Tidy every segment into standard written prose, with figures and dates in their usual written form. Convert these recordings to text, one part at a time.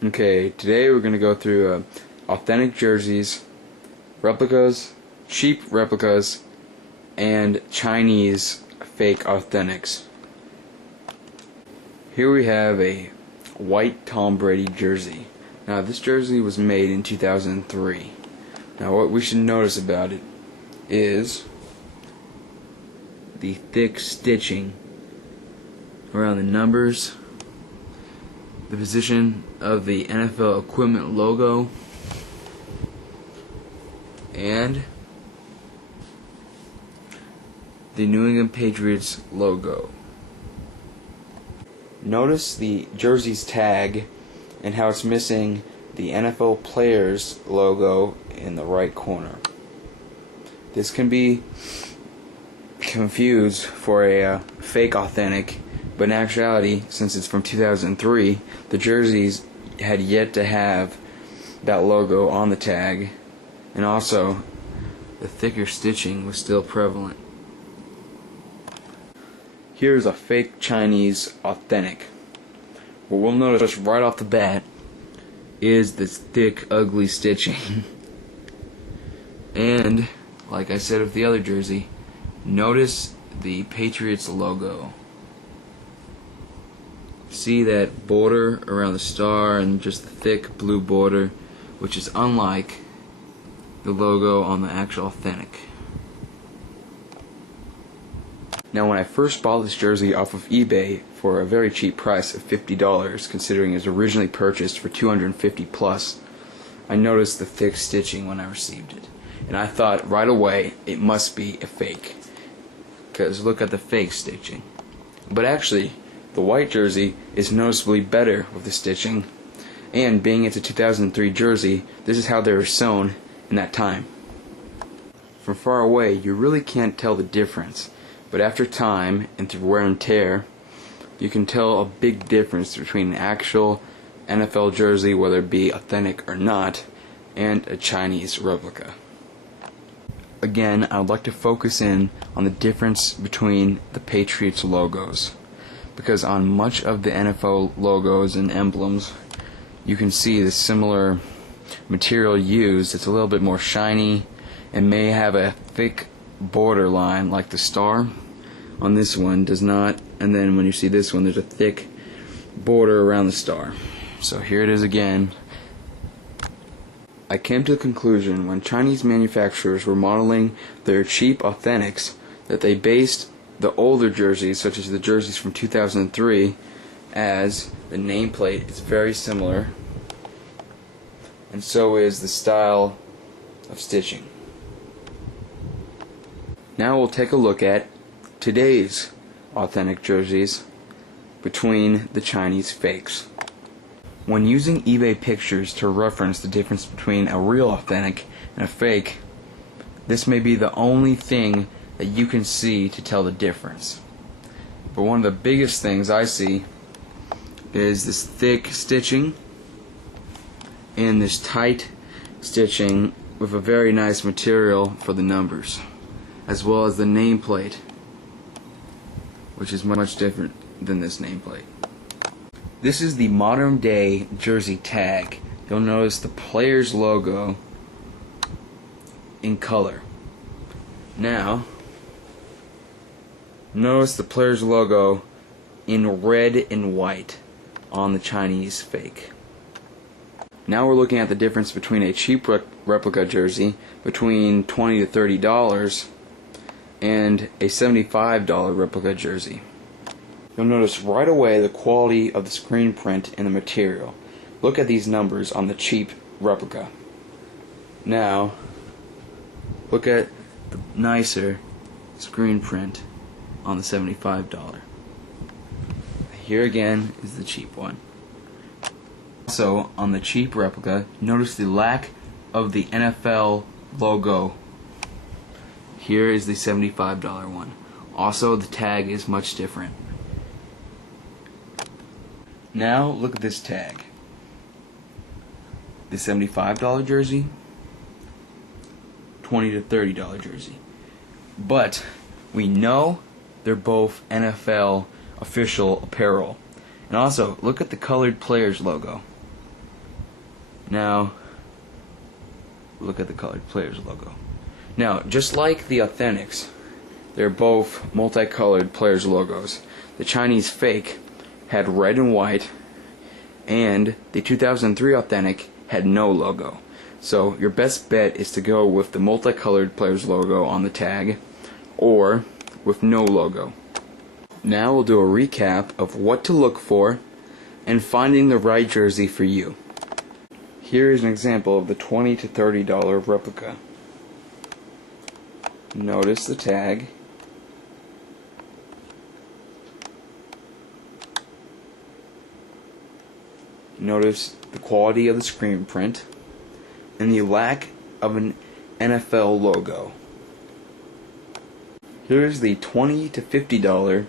Okay, today we're going to go through authentic jerseys, replicas, cheap replicas, and Chinese fake authentics. Here we have a white Tom Brady jersey. Now this jersey was made in 2003. Now what we should notice about it is the thick stitching around the numbers, the position of the NFL equipment logo, and the New England Patriots logo. Notice the jersey's tag and how it's missing the NFL players logo in the right corner. This can be confused for a fake authentic, but in actuality, since it's from 2003, the jerseys had yet to have that logo on the tag, and also the thicker stitching was still prevalent. Here's a fake Chinese authentic. What we'll notice right off the bat is this thick, ugly stitching. And, like I said with the other jersey, notice the Patriots logo. See that border around the star and just the thick blue border, which is unlike the logo on the actual authentic. Now, when I first bought this jersey off of eBay for a very cheap price of $50, considering it was originally purchased for $250 plus, I noticed the thick stitching when I received it, and I thought right away it must be a fake, because look at the fake stitching. But actually, the white jersey is noticeably better with the stitching, and being it's a 2003 jersey, this is how they were sewn in that time. From far away, you really can't tell the difference, but after time and through wear and tear, you can tell a big difference between an actual NFL jersey, whether it be authentic or not, and a Chinese replica. Again, I would like to focus in on the difference between the Patriots logos, because on much of the NFL logos and emblems, you can see the similar material used. It's a little bit more shiny and may have a thick border line like the star. On this one does not, and then when you see this one, there's a thick border around the star. So here it is again. I came to the conclusion when Chinese manufacturers were modeling their cheap authentics that they based the older jerseys, such as the jerseys from 2003, as the nameplate is very similar, and so is the style of stitching. Now we'll take a look at today's authentic jerseys between the Chinese fakes. When using eBay pictures to reference the difference between a real authentic and a fake, this may be the only thing that you can see to tell the difference. But one of the biggest things I see is this thick stitching and this tight stitching with a very nice material for the numbers, as well as the nameplate, which is much different than this nameplate. This is the modern day jersey tag. You'll notice the player's logo in color. Now, notice the player's logo in red and white on the Chinese fake. Now we're looking at the difference between a cheap replica jersey between $20 to $30 and a $75 replica jersey. You'll notice right away the quality of the screen print and the material. Look at these numbers on the cheap replica. Now, look at the nicer screen print on the $75. Here again is the cheap one. Also, on the cheap replica, notice the lack of the NFL logo. Here is the $75 one. Also, the tag is much different. Now, look at this tag. The $75 jersey, $20 to $30 jersey. But we know they're both NFL official apparel. And also, look at the colored players logo. Now, look at the colored players logo. Now, just like the Authentics, they're both multicolored players logos. The Chinese fake had red and white, and the 2003 Authentic had no logo. So your best bet is to go with the multicolored players logo on the tag, or with no logo. Now we'll do a recap of what to look for and finding the right jersey for you. Here is an example of the $20 to $30 replica. Notice the tag. Notice the quality of the screen print and the lack of an NFL logo. Here's the $20 to $50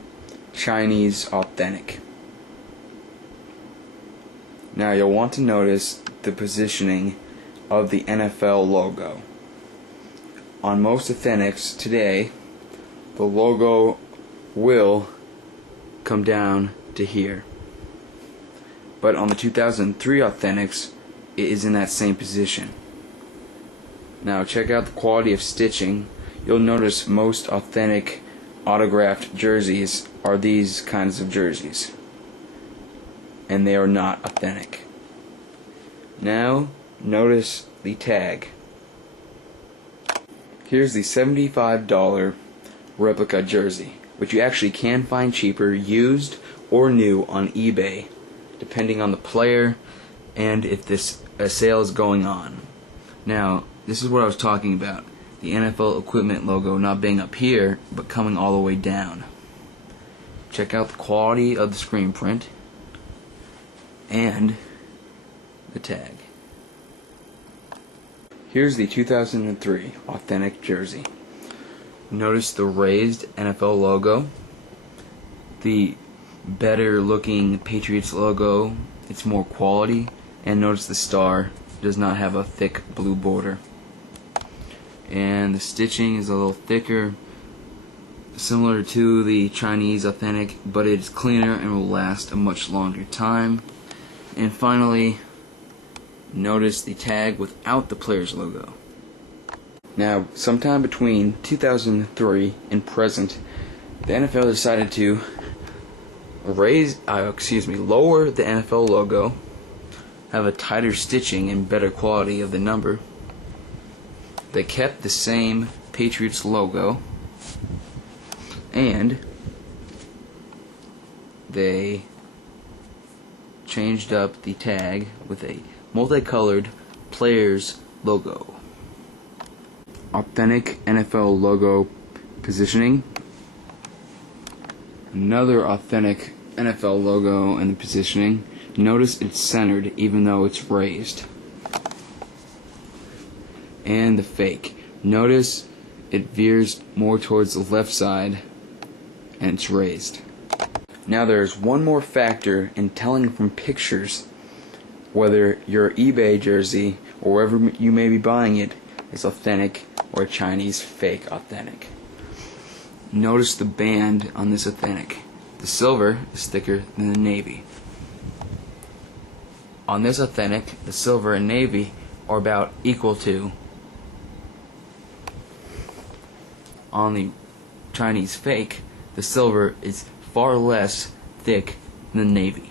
Chinese Authentic. Now you'll want to notice the positioning of the NFL logo. On most Authentics today, the logo will come down to here. But on the 2003 Authentics, it is in that same position. Now check out the quality of stitching. You'll notice most authentic autographed jerseys are these kinds of jerseys, and they are not authentic. Now notice the tag. Here's the $75 replica jersey, which you actually can find cheaper used or new on eBay, depending on the player and if a sale is going on. Now, this is what I was talking about. The NFL equipment logo not being up here, but coming all the way down. Check out the quality of the screen print and the tag. Here's the 2003 Authentic jersey. Notice the raised NFL logo, the better looking Patriots logo, it's more quality, and notice the star does not have a thick blue border. And the stitching is a little thicker, similar to the Chinese Authentic, but it's cleaner and will last a much longer time. And finally, notice the tag without the player's logo. Now, sometime between 2003 and present, the NFL decided to lower the NFL logo, have a tighter stitching and better quality of the number. They kept the same Patriots logo, and they changed up the tag with a multicolored player's logo. Authentic NFL logo positioning. Another authentic NFL logo and the positioning. Notice it's centered even though it's raised. And the fake. Notice it veers more towards the left side and it's raised. Now there's one more factor in telling from pictures whether your eBay jersey or wherever you may be buying it is authentic or Chinese fake authentic. Notice the band on this authentic. The silver is thicker than the navy. On this authentic, the silver and navy are about equal to. On the Chinese fake, the silver is far less thick than the navy.